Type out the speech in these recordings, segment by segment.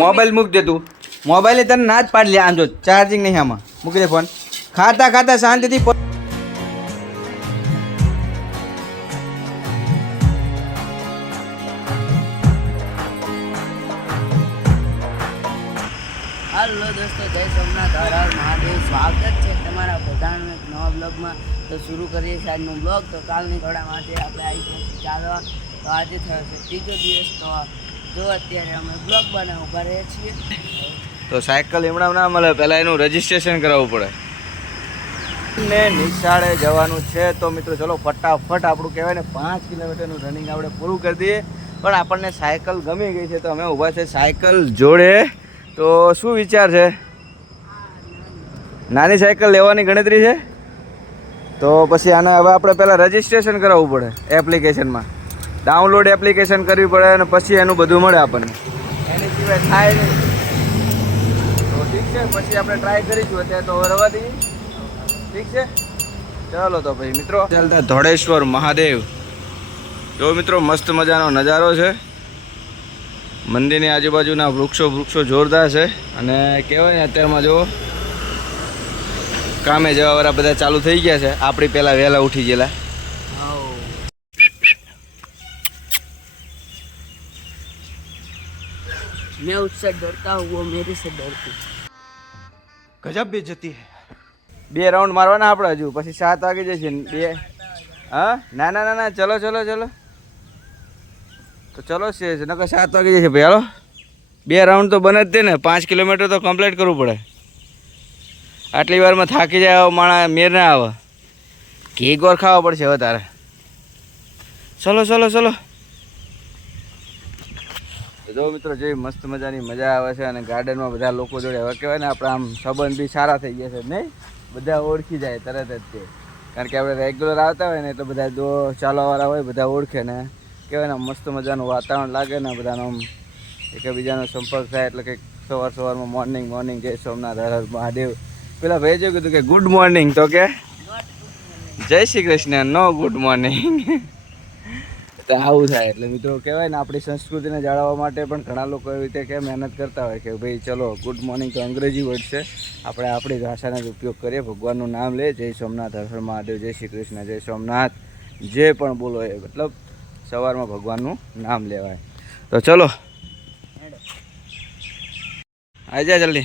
Mobile મૂક દે તું. મોબાઈલે તને ના જ પાડી લે આમ જો ચાર્જિંગ નહીં આમાં. મૂકી દે ફોન ખાતા ખાતા શાંતિથી હાલો દોસ્તો જય સોમનાથ. હર હર મહાદેવ. સ્વાગત છે તમારા બધાનું એક નવા બ્લોગમાં. તો શરૂ કરીએ છીએ આજનો બ્લોગ. તો કાલની થોડા માટે આપણે આવી ગયા ચાલવા. તો આજે થયો છે ત્રીજો દિવસ તો જો અત્યારે અમે બ્લોગ બનાવવા ઊભા રહીએ છીએ. તો સાયકલ હમણાં ના મળે, પહેલાં એનું રજીસ્ટ્રેશન કરાવવું પડે. ને નિશાળે જવાનું છે, તો મિત્રો ચલો ફટાફટ આપણું કહેવાય ને, પાંચ કિલોમીટરનું રનિંગ આપણે પૂરું કરી દઈએ. પણ આપણને સાયકલ ગમી ગઈ છે, તો અમે ઊભા છે સાયકલ જોડે. તો શું વિચાર છે? નાની સાયકલ લેવાની ગણતરી છે? તો પછી આને હવે આપણે પહેલાં રજીસ્ટ્રેશન કરાવવું પડે એપ્લિકેશનમાં ડાઉનલોડ એપ્લિકેશન કરવી પડે અને પછી એનું બધું મળે આપણને. એની સિવાય થાય નહીં. તો ઠીક છે પછી આપણે ટ્રાય કરીશું અત્યારે તો રવા દઈએ ઠીક છે? ચાલો તો ભાઈ મિત્રો. ચાલતા ધોળેશ્વર મહાદેવ. જો મિત્રો મસ્ત મજાનો નજારો છે. મંદિરની આજુબાજુના વૃક્ષો વૃક્ષો જોરદાર છે. અને કહેવાય ને અત્યારમાં જો કામે જવાવાળા બધા ચાલુ થઈ ગયા છે. આપણી પહેલાં વહેલા ઉઠી ગયેલા. मैं उससे डरता हूँ वो मेरे से डरती ગજબ બે જતી બે રાઉન્ડ મારવાના આપણે હજુ પછી સાત વાગે જશે ને બે હા ના ના ના ના ચલો ચલો ચલો તો ચલો છે નકર સાત વાગે જશે ભાઈ હાલો બે રાઉન્ડ તો બને જ તે ને પાંચ કિલોમીટર તો કમ્પ્લીટ કરવું પડે આટલી વારમાં થાકી જાય આવો માણા મેર ના આવે કેક વાર ખાવા પડશે હવે તારે ચલો ચલો ચલો તો જો મિત્રો જેવી મસ્ત મજાની મજા આવે છે અને ગાર્ડનમાં બધા લોકો જોડે હવે કહેવાય ને આપણે આમ સંબંધ બી સારા થઈ ગયા છે નહીં? બધા ઓળખી જાય તરત જ તે. કારણ કે આપણે રેગ્યુલર આવતા હોય ને એટલે બધા દો ચાલવાવાળા હોય બધા ઓળખે ને. કહેવાય ને મસ્ત મજાનું વાતાવરણ લાગે ને બધાનો આમ એકબીજાનો સંપર્ક થાય એટલે કંઈક સવાર સવારમાં મોર્નિંગ મોર્નિંગ જય સોમનાથ હર હર મહાદેવ. પેલા ભાઈ જો કીધું કે ગુડ મોર્નિંગ તો કે? જય શ્રી કૃષ્ણ નો ગુડ મોર્નિંગ તો આવું થાય. એટલે મિત્રો કહેવાય ને, આપણી સંસ્કૃતિને જાળવવા માટે પણ ઘણા લોકો એવી રીતે કે મહેનત કરતા હોય કે ભાઈ ચલો ગુડ મોર્નિંગ તો અંગ્રેજી વર્ડ છે. આપણે આપણી ભાષાનો જ ઉપયોગ કરીએ. ભગવાનનું નામ લે જય સોમનાથ, હર મહાદેવ, જય શ્રી કૃષ્ણ, જય સોમનાથ. જે પણ બોલો એ, મતલબ સવારમાં ભગવાનનું નામ લેવાય. તો ચલો. આવી જા જલ્દી.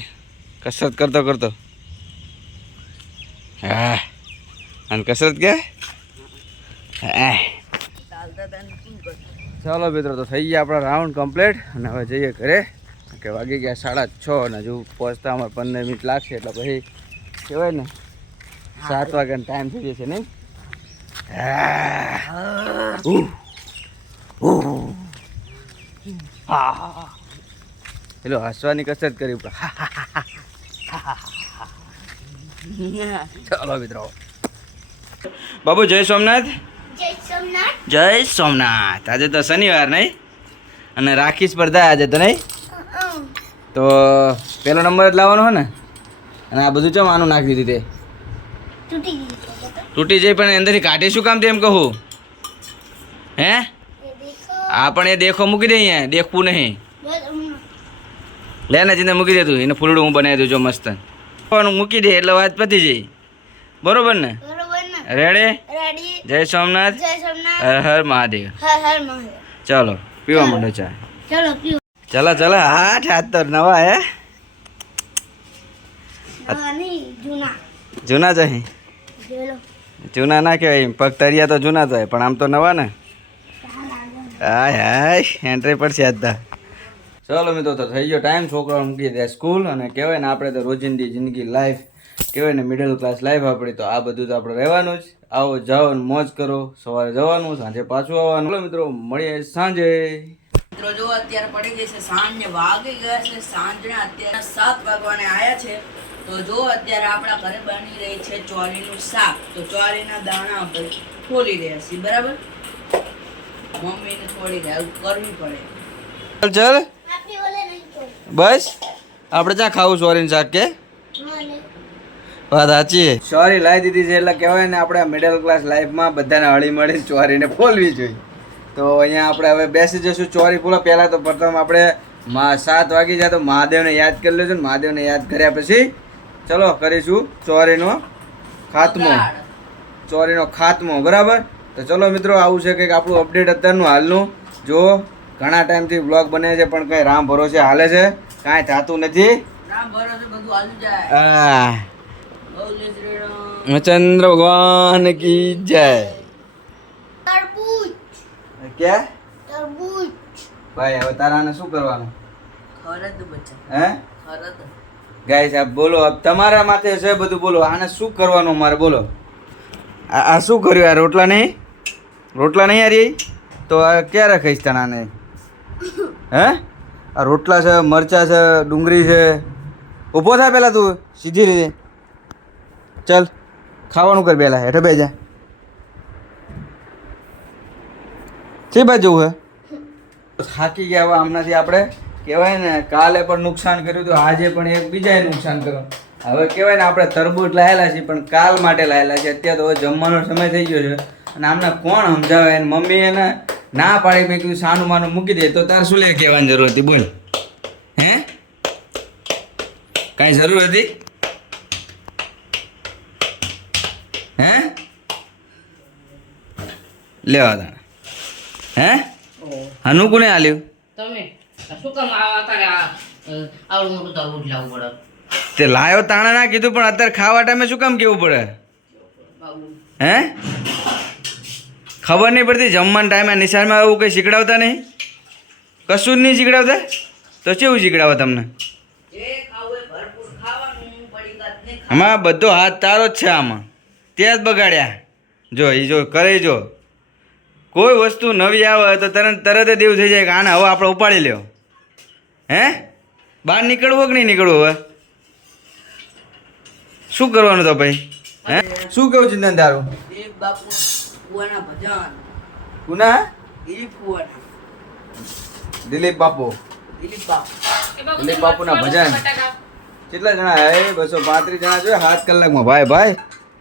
કસરત કરતો કરતો. હા. અને કસરત કે હા. ચાલો મિત્રો તો થઈ ગયા આપણા રાઉન્ડ કમ્પ્લીટ અને હવે જઈએ ઘરે કે વાગી ગયા સાડા છ અને હજુ પહોંચતા અમારે પંદર મિનિટ લાગશે એટલે પછી કહેવાય ને સાત વાગ્યાનો ટાઈમ થઈ જશે નહીં. પેલો હસવાની કસરત કરી ચાલો મિત્રો. બાબુ જય સોમનાથ. જય સોમનાથ. આજે તો શનિવાર નહીં અને રાખી સ્પર્ધા આજે તો નહીં તો પેલો નંબર જ લાવવાનો હોય ને? અને આ બધું ચમ આનું નાખી દીધી તે? તૂટી જાય પણ અંદરથી કાઢી શું કામ તેમ કહું? હે? આ પણ એ દેખો મૂકી દે અહીંયા દેખવું નહીં. લે ને ચિંતા મૂકી દે તું એને ફૂલડું હું બનાવી દઉં જો મસ્ત. મૂકી દે એટલે વાત પતી જઈ બરોબર ને? રેડી જય સોમનાથ. હર હર મહાદેવ. ચાલો પીવા માંડો ચા. ચલો પીવો ચલો ચલો આઠ હાથ તો નવા હે. જૂના. જૂના જ અહીં? જૂના ના કહેવાય પગ તરિયા તો જૂના હોય પણ આમ તો નવા ને? હાય હાય એન્ટ્રી પડશે આજ ચલો ચાલો મિત્રો તો થઈ ગયો ટાઈમ છોકરાઓ મૂકી દે સ્કૂલ અને કહેવાય ને આપણે તો રોજિંદી જિંદગી લાઈફ કહેવાય ને મિડલ ક્લાસ લાઈફ આપણી તો આ બધું તો આપણે રહેવાનું જ. આવો જાઓ મોજ કરો. સવારે જવાનું સાંજે પાછું આવવાનું. મિત્રો મળીએ સાંજે. મિત્રો જો અત્યારે પડી ગઈ છે સાંજ ને વાગી ગયા છે. સાંજના અત્યારે સાત વાગવાને આવ્યા છે. તો જો અત્યારે આપણા ઘરે બની રહી છે ચોરીનું શાક. તો ચોરીના દાણા આપણે ખોલી રહ્યા છીએ બરાબર? મમ્મીને થોડી હેલ્પ કરવી પડે. ચાલ ચાલ. આપી ઓલે નહીં તો બસ. આપણે ક્યાં ખાવું સોરીને શાક કે? વાત સાચી. ચોરી લાવી દીધી છે એટલે કહેવાય ને આપણે મિડલ ક્લાસ લાઈફમાં બધાને હળી મળી ચોરીને ફોલવી જોઈએ. તો અહીંયા આપણે હવે બેસી જઈશું ચોરી ફૂલો પહેલાં તો પ્રથમ આપણે માં સાત વાગી જાય તો મહાદેવને યાદ કરી લેજો ને. મહાદેવને યાદ કર્યા પછી ચલો કરીશું ચોરીનો ખાત્મો. ચોરીનો ખાત્મો બરાબર? તો ચલો મિત્રો આવું છે કંઈક આપણું અપડેટ અત્યારનું હાલનું. જો ઘણા ટાઈમથી બ્લોગ બને છે પણ કંઈ રામ ભરોસે હાલે છે. કાંઈ થતું નથી. રામ ભરોસે બધું હાલ્યું જાય. ચંદ્ર ભગવાન કી જય તરબૂચ કે તરબૂચ ભાઈ હવે તારાને શું કરવાનું? ખરદ બચ્ચા હે ખરદ ગાય સાહેબ બોલો આપ તમારા માથે છે બધું બોલો આને શું કરવાનું મારે બોલો? આ આ શું કર્યું? આ રોટલા નહીં? રોટલા નહીં હારી? તો આ ક્યારે ખાઈશ તણાને આને? હે? આ રોટલા છે મરચા છે ડુંગળી છે. ઊભો થાય પહેલાં તું સીધી રીતે. ચાલ, ખાવાનું કર પહેલાં હેઠે બે જા છે બાજુ હે? થાકી ગયા હવે હમણાંથી આપણે. કહેવાય ને, કાલે પણ નુકસાન કર્યું હતું, આજે પણ એક બીજાએ નુકસાન કર્યું. હવે કહેવાય ને, આપણે તરબૂચ લાયેલા છીએ, પણ કાલ માટે લાયેલા છે અત્યારે તો હવે જમવાનો સમય થઈ ગયો છે. અને આમને કોણ સમજાવે? એને મમ્મી એને ના પાડી મેં કીધું સાનું માનું મૂકી દે. તો તાર શું લે કહેવાની જરૂર હતી? બોલ. હે? કાંઈ જરૂર હતી? હે? લેવા તાણે હે? હનુ કોને આલ્યું? તમે? શું કામ આવડું મોટું તરબૂચ લાવવું પડે? તે લાયો તાણા ના કીધું પણ અત્યારે ખાવા ટાઈમે શું કામ કેવું પડે? હે? ખબર નહીં પડતી જમવાના ટાઈમે નિશાળમાં એવું કંઈ શીખડાવતા નહીં? કશું જ નહીં શીખડાવતા? તો કેવું શીખડાવે તમને? આમાં બધો હાથ તારો જ છે આમાં. ત્યાં જ બગાડ્યા. જો એ જો કરે જો. કોઈ વસ્તુ નવી આવે તો તરત તરત જ એવું થઈ જાય કે આને હવે આપણે ઉપાડી લ્યો. હે? બહાર નીકળવું કે નહીં નીકળવું હવે? શું કરવાનું તો ભાઈ? હે? શું કેવું ચિંતન તારું? બાપુ દિલીપ બાપુ. દિલીપ બાપુના ભજન. કેટલા જણા હે? બસો પાંત્રીસ જણા જોઈએ સાત કલાકમાં. ભાઈ ભાઈ.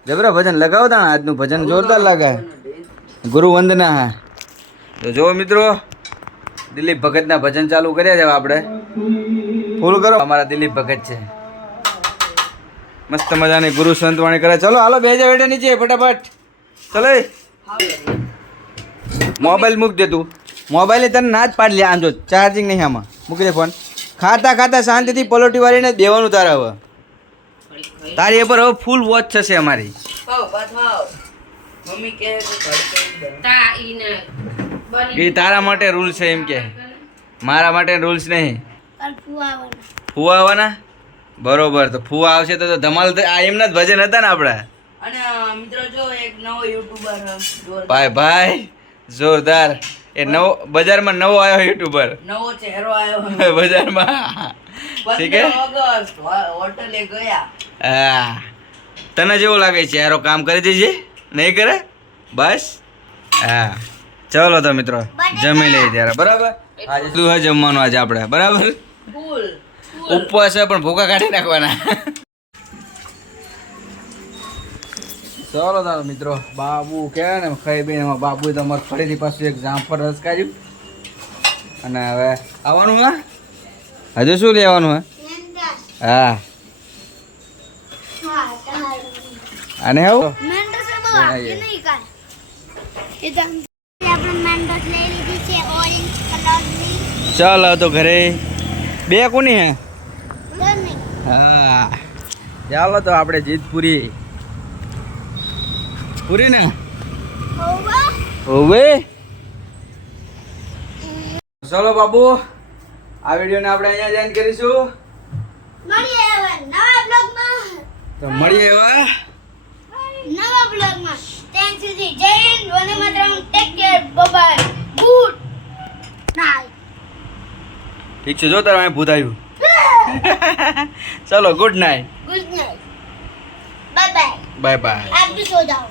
જબરા, ભજન લગાવતા તા આજનું ભજન જોરદાર લાગે ગુરુ વંદના હા. તો જો મિત્રો, દિલીપ ભગતના ભજન ચાલુ કર્યા છે આપણે. ફૂલ કરો. અમારા દિલીપ ભગત છે. મસ્ત મજાની ગુરુ સંતવાણી કરે. ચલો, હાલો બે જા બેટા નીચે, ફટાફટ. ચલો મોબાઈલ મૂક દે તું. મોબાઈલ તને ના જ પાડી લે, આમ જો ચાર્જિંગ નહીં આમાં. મૂકી દે ફોન ખાતા ખાતા શાંતિથી પલોટી વાળીને દેવાનું તારા હવે. તારી પર હવે ફૂલ વોચ થશે અમારી. એ તારા માટે રૂલ્સ છે એમ કે. મારા માટે રૂલ્સ નહીં. ફુવા આવવાના. બરોબર તો ફુવા આવશે તો ધમાલ આ એમના જ ભજન હતા ને આપણા. અને મિત્રો જો એક નવો યુટ્યુબર ભાઈ ભાઈ જોરદાર. એ નવો બજારમાં નવો આવ્યો યુટ્યુબર નવો ચહેરો આવ્યો. બજારમાં. ઠીક છે ઓગસ્ટ હોટલે ગયા. હા. તને જેવું લાગે છે યારો કામ કરી દેજે. નહીં કરે? બસ? હા. ચલો તો મિત્રો જમી લઈએ ત્યારે બરાબર? આજે શું હોય જમવાનું આજે આપણે બરાબર? ઉપવાસ હોય પણ ભૂકા કાઢી નાખવાના. ચલો તારો મિત્રો બાબુ કહેવાય ને ખાઈ બેન એમાં બાબુ તમારે ફરીથી પાછું એક જામફળ રસ કાઢ્યું અને હવે આવવાનું હા? હજુ શું લેવાનું હા? હા તમારું અને આવું મેન્ડસ બહુ બનાવીએ. આપી નહીં કાંઈ એ તો આપણે મેન્ડસ લઈ લીધી છે ઓરેન્જ કલરની ચાલો તો ઘરે. બે કોની હે? હા. ચાલો તો આપણે જીત પૂરી પૂરી ને હોવા. ચલો બાબુ આ વિડીયોને આપણે અહીંયા જ end કરીશું. મળીએ હવે નવા બ્લોગમાં તો મળીએ એવા સુધી જય હિન્દ વંદે માતરમ take care bye good night ઠીક છે જો તારે ભૂત આવ્યું. ચલો good night good night bye bye bye bye આપ બી સો જાઓ